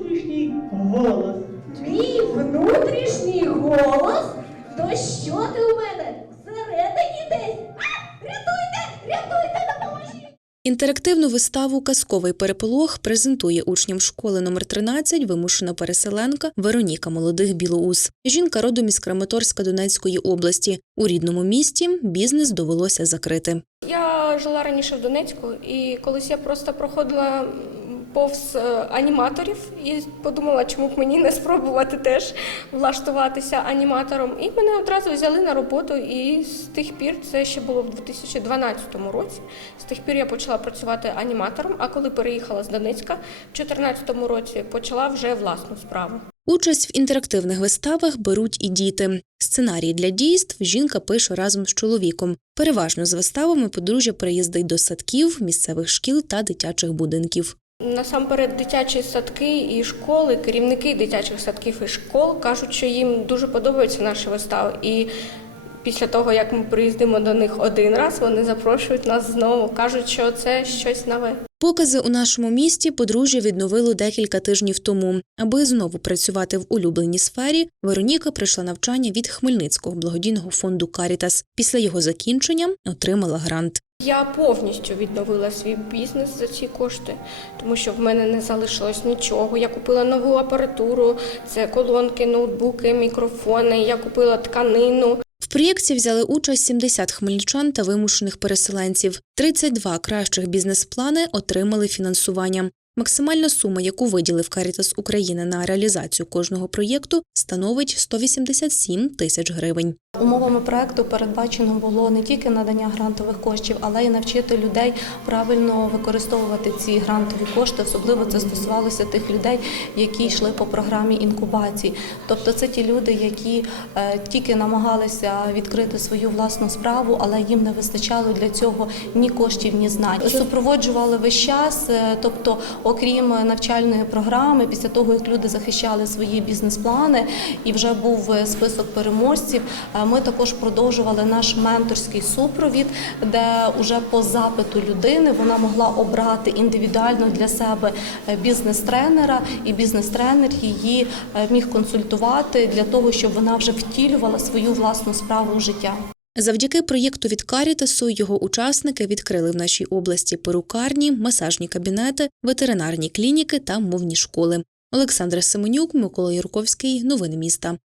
внутрішній голос. Мій внутрішній голос? То що ти у мене? Всередині десь? А! Рятуйте! Рятуйте, допоможіть! Інтерактивну виставу Казковий переполох презентує учням школи номер 13 вимушена переселенка Вероніка Молодих Білоус. Жінка родом із Краматорська Донецької області. У рідному місті бізнес довелося закрити. Я жила раніше в Донецьку, і колись я просто проходила повз е, аніматорів і подумала, чому б мені не спробувати теж влаштуватися аніматором. І мене одразу взяли на роботу. І з тих пір це ще було в 2012 році. З тих пір я почала працювати аніматором. А коли переїхала з Донецька в 2014 році, почала вже власну справу. Участь в інтерактивних виставах беруть і діти. Сценарії для дійств жінка пише разом з чоловіком. Переважно з виставами подружжя приїздить до садків, місцевих шкіл та дитячих будинків. Насамперед, дитячі садки і школи, керівники дитячих садків і школ кажуть, що їм дуже подобаються наші вистави. І після того, як ми приїздимо до них один раз, вони запрошують нас знову, кажуть, що це щось нове. Покази у нашому місті подружжя відновило декілька тижнів тому. Аби знову працювати в улюбленій сфері, Вероніка прийшла навчання від Хмельницького благодійного фонду Карітас. Після його закінчення отримала грант. Я повністю відновила свій бізнес за ці кошти, тому що в мене не залишилось нічого. Я купила нову апаратуру, це колонки, ноутбуки, мікрофони. Я купила тканину. В проєкті взяли участь 70 хмельничан та вимушених переселенців. 32 кращих бізнес-плани отримали фінансування. Максимальна сума, яку виділив Карітас України на реалізацію кожного проєкту, становить 187 тисяч гривень. Умовами проекту передбачено було не тільки надання грантових коштів, але й навчити людей правильно використовувати ці грантові кошти. Особливо це стосувалося тих людей, які йшли по програмі інкубації. Тобто, це ті люди, які е, тільки намагалися відкрити свою власну справу, але їм не вистачало для цього ні коштів, ні знань. Супроводжували весь час, е, тобто, окрім навчальної програми, після того як люди захищали свої бізнес-плани, і вже був список переможців. е, Ми також продовжували наш менторський супровід, де уже по запиту людини вона могла обрати індивідуально для себе е, бізнес-тренера, і бізнес-тренер її е, міг консультувати для того, щоб вона вже втілювала свою власну справу в життя. Завдяки проєкту від Карітасу його учасники відкрили в нашій області перукарні, масажні кабінети, ветеринарні клініки та мовні школи. Олександр Семенюк, Микола Юрковський. Новини міста.